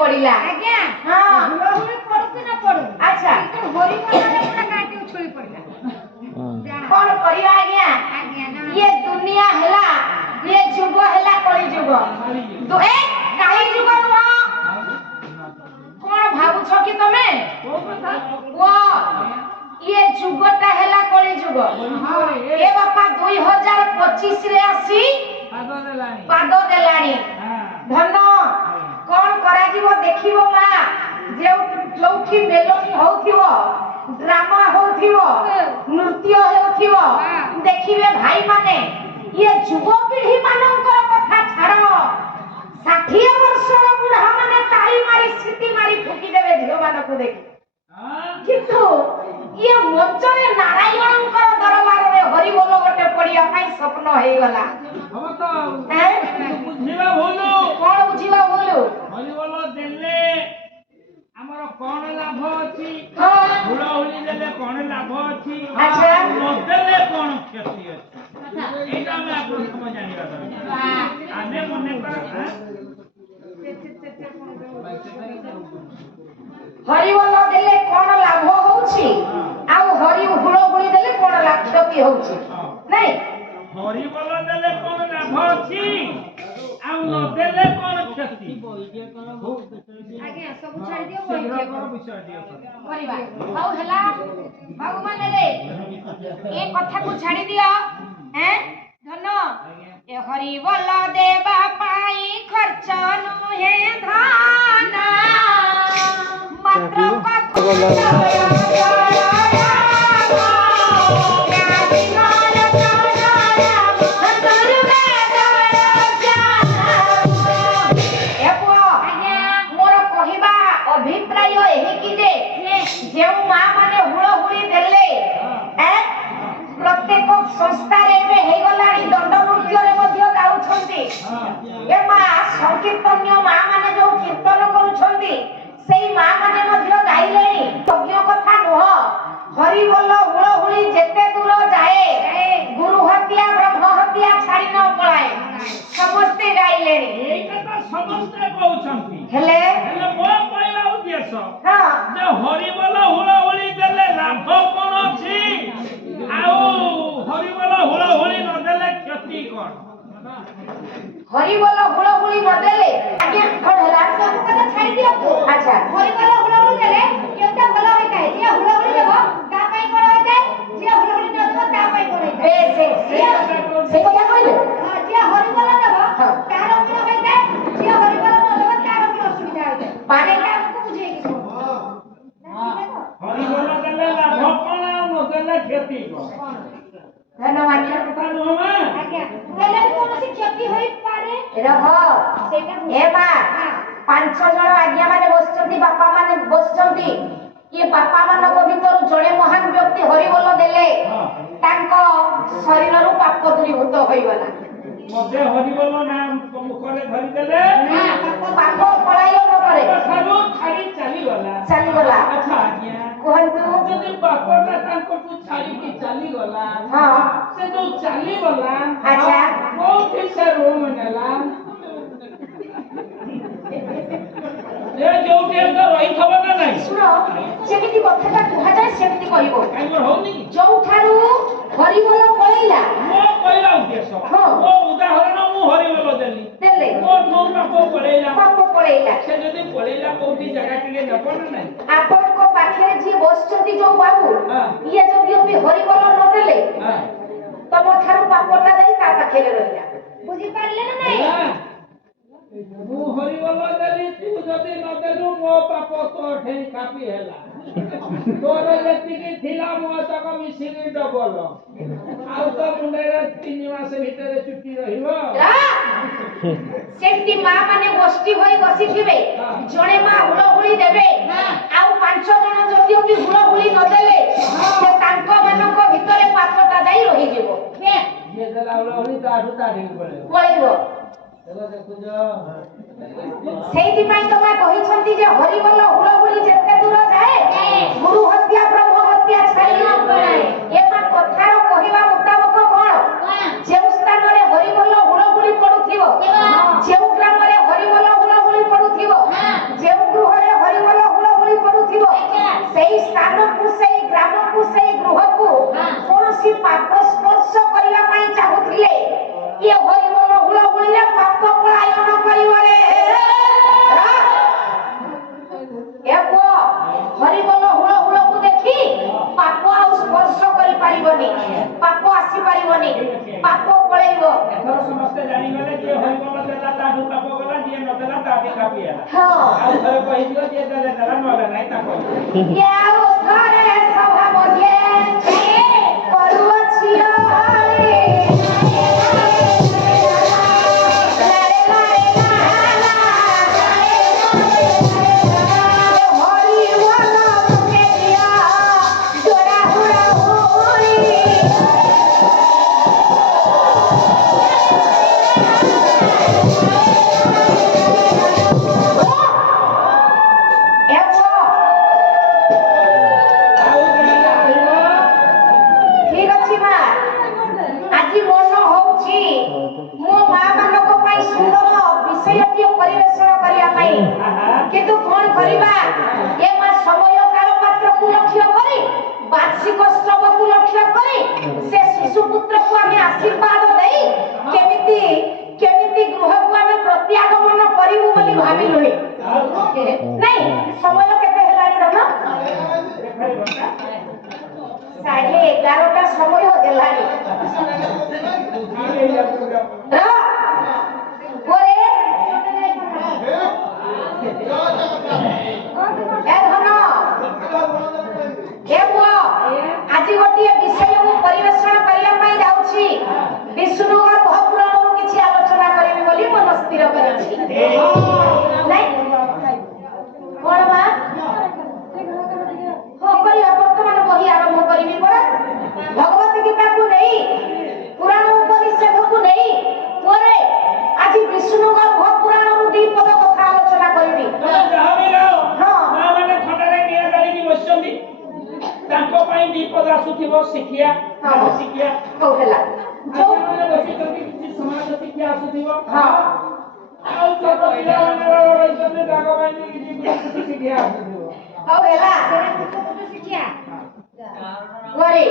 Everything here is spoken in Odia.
पड़िला आज्ञा हां हुलहुली पड़ती ना पड़ू अच्छा तो होरी वाला पूरा काटी उछली पड़िला कौन परिवा आज्ञा ये दुनिया हला ये जुग हला कली जुग तो ए काली जुग नो कौन भाबु छ कि तमे वो ये जुगटा हला कली जुग ए बापा 2025 रे आसी पाद देलाणी धन कौन करा जीवो देखिवो मा जे जोठी मेलोनी होथिवो ड्रामा होथिवो नृत्य होथिवो देखिबे भाई माने ये युवा पीढ़ी मानकर कथा छाड़ो 60 वर्षर बुढ़ा माने ताली मारी सिटी मारी फुकी देबे झियो मानको देखि किंतु ये मंचरे नारायणकर दरबार रे हरि बोल गोटे पड़िया पई स्वप्न हे गला हम तो बुझिबा बोलू कोन बुझिबा बोलू हरि बोल देले हमर कोन लाभ अछि हुलहुली देले कोन लाभ अछि अच्छा देले कोन क्षति अछि एटा में आपन समझ जानिबा दरकार आने मने कर हरि बोल देले कोन लाभ होउछि आ हरि हुलहुली देले कोन लाभ क्षति होउछि नहीं हरि बोल देले कोन लाभ अछि आ न देले कोन क्षति आज्ञा सब छाड़ दियो बोल विषय दियो परिवा हाउ हला भगवान रे ए कथा को छाड़ी दियो हैं धन ए हरि बोल देबा पाई खर्च नुहे धन मात्र संस्था रे हे गलानी दंड नृत्य रे मध्ये गाउछंती ए मा संकीर्तन्य मा माने जो कीर्तन करूछंती सेई मा माने मध्ये गाइलेनी यज्ञ कथा नह हरि बोल हुलहुली जेते दूर जाए गुरु हत्या ब्रह्म हत्या छाड़ी न पळाए समस्ते गाइलेनी एटा तो समस्ते कहउछंती हेले मो कहला उद्देश्य हां जे हरि बोल हुलहुली देले लाभ कोन अछि आउ हरि बोल हुलहुली न देले क्षति कोन हरि बोल हुलहुली न देले आज्ञा कोन हला सब कथा छाड़ी दियो अच्छा हरि बोल हुलहुली देले केटा भलो ହରିବୋଲ ଦେଲେ ଲାଭ କଣ ଆଉ ନ ଦେଲେ କ୍ଷତି କଣ? ଧନ୍ୟବାଦ। କଥା ନୁହଁ ମା? ଆଜ୍ଞା ଦେଲେ ବି କୌଣସି କ୍ଷତି ହୋଇପାରେ ରହ ସେଇଟା ଏ ମା 5 ଜଣ ଆଜ୍ଞା ମାନେ ବସିଛନ୍ତି, ବାପା ମାନେ ବସିଛନ୍ତି। ये बापा ମାନଙ୍କ ଭିତରୁ ଜଣେ ମହାନ ବ୍ୟକ୍ତି ହରିବୋଲ ଦେଲେ ତାଙ୍କ ଶରୀରରୁ ପାପ ଦୂରୀଭୂତ ହୋଇଗଲା। ମତେ ହରିବୋଲ ନା ମୁଖରେ ଧରିଦେଲେ ପାପ ପଳାୟନ କରେ ଠାରୁ ଛାଡ଼ି ଚାଲିଗଲା। ଆଚ୍ଛା ଆଜ୍ଞା କୁହନ୍ତୁ। ଯଦି ବାପଟା ତାଙ୍କଠୁ ଛାଡ଼ିକି ଚାଲିଗଲା, ହଁ ସେ ଯୋଉ ଚାଲିଗଲା ଆଚ୍ଛା କୋଉଠି ସେ ରୁମ ନେଲା? ଏ ଯୋଉଠି ଏକା ରହିଥବ ନା ନାଇଁ? ଶୁଣ, ଯେମିତି କଥାଟା କୁହାଯାଏ ସେମିତି କହିବ। କାହିଁକି ହଉନି? ଯୋଉଠାରୁ ହରିବୋଲ ପଳେଇଲା, ମୋ କହିବା ଉଦ୍ଦେଶ୍ୟ ମୋ ଉଦାହରଣ ମୁଁ ହରିବୋଲ ଦେଲି ମୋ ଯୋଉ ପାପ ପଳେଇଲା ସେ ଯଦି ପଳେଇଲା କୋଉଠି ଜାଗା ଟିକେ ନେବ ନା ନାଇଁ? ଆପଣଙ୍କ ପାଖରେ ଯିଏ ବସିଛନ୍ତି ଯୋଉ ବାବୁ, ଇଏ ଯଦି ହରିବୋଲ ନ ଦେଲେ ତମ ଠାରୁ ପାପଟା ଯାଇ ତା ପାଖରେ ରହିଲା। ବୁଝିପାରିଲେ ନା ନାଇଁ? ମୁଁ ହରିବୋଲ ଦେଲି, ତୁ ଯଦି ନ ଦେଲୁ ମୋ ପାପ ତୋ ଠେଇ କାପି ହେଲା। ତୋର ଯେତିକି ଥିଲା ମୋ ତକ ମିଶିକି ଡବଲ। ଆଉ ତ ମୁଣ୍ଡରେ 3 ମାସ ଭିତରେ ଚୁଟି ରହିବ। ସେମିତି ମା ମାନେ ଗୋଷ୍ଠୀ ହୋଇ ବସିଥିବେ, ଜଣେ ମା ହୁଳହୁଳି ଦେବେ, ଆଉ 5 ଜଣ ଯଦି ହୁଳହୁଳି ନ ଦେଲେ ସେ ତାଙ୍କ ମାନଙ୍କ ଭିତରେ ପାପଟା ଯାଇ ରହିଯିବ। ଯିଏ ଦେଲା ହୁଳହୁଳି ତାଠୁ ତାଠିକି ପଳେଇବ। ଦେଖୁଛ ସେଇଥିପାଇଁ ତ ମା କହିଛନ୍ତି ଯେ ହରିବୋଲ ହୁଳହୁଳି ଯେତେ ଦୂର ଯାଏ ଗୁରୁ ହତ୍ୟା ବ୍ରହ୍ମ ହତ୍ୟା ଛାଡ଼ି ନ ପଳାଏ। ଏ ମା କଥାର କହିବା ମୁତାବକ କଣ? ଯେଉଁ ସ୍ଥାନରେ ହରିବୋଲ ହୁଳହୁଳି ପଡୁଥିବ, ଯେଉଁ ଗ୍ରାମରେ ହରିବୋଲ ହୁଳହୁଳି ପଡୁଥିବ, ଯେଉଁ ଗୃହରେ ହରିବୋଲ ହୁଳହୁଳି ପଡୁଥିବ, ସେଇ ସ୍ଥାନକୁ, ସେଇ ଗ୍ରାମକୁ, ସେଇ ଗୃହକୁ କୌଣସି ପାପ ସ୍ପର୍ଶ କରିବା ପାଇଁ ଚାହୁଁଥିଲେ ଇଏ ହରିବୋଲ ହୁଳହୁଳିରେ ପାପ ପଳାୟନ କରିବରେ। ହରିବୋଲ ହୁଳହୁଳକୁ ଦେଖି ପାପ ଆଉ ସ୍ପର୍ଶ କରିପାରିବନି, ପାପ ଆସିପାରିବନି, ପାପ ପଳେଇବ। ଏଥର ସମସ୍ତେ ଜାଣିଗଲେ ଯିଏ ହରିବୋଲ ଦେଲା ତାଠୁ ପାପ ଗଲା, ଯିଏ ନ ଦେଲା ତାଠି କାପି ହେଲା। ଆଉ ଥରେ କହିଦିଅ ଯିଏ ଦେଲେ ଦେଲା ନହେଲେ ନାହିଁ ତାକୁ। ସଭା ମଧ୍ୟରେ କରୁଅଛି ଆଜି ଗୋଟିଏ ବିଷୟକୁ ପରିବେଷଣ କରିବା ପାଇଁ ଯାଉଛି। ବିଷ୍ଣୁଙ୍କର ମହାପୁରାଣରୁ କିଛି ଆଲୋଚନା କରିବି ବୋଲି ମନ ସ୍ଥିର କରିଛି। କଣ ମା? ହଁ କରିବା, ବର୍ତ୍ତମାନ ବହି ଆରମ୍ଭ କରିବି ପରା। ଭଗବତ ଗୀତାକୁ ନେଇ, ପୁରାଣ ଉପନିଷେଧକୁ ନେଇ ପରେ ଆଜି ବିଷ୍ଣୁଙ୍କର ମହାପୁରାଣରୁ 2 ପଦ କଥା ଆଲୋଚନା କରିବି। ତାଙ୍କ ପାଇଁ 2 ପଦ ଆସୁଥିବ ଶିକ୍ଷା ଶିକ୍ଷା ହଉ ହେଲା। ଯୋଉମାନେ ବସିଛନ୍ତି କିଛି ସମାଜ ଶିକ୍ଷା ଆସୁଥିବ। ଆଉ ଛୋଟ ପିଲାମାନେ ରହିଛନ୍ତି ତାଙ୍କ ପାଇଁ କିଛି ଶିକ୍ଷା ଆସୁଥିବ। ହଉ ହେଲା। ପରେ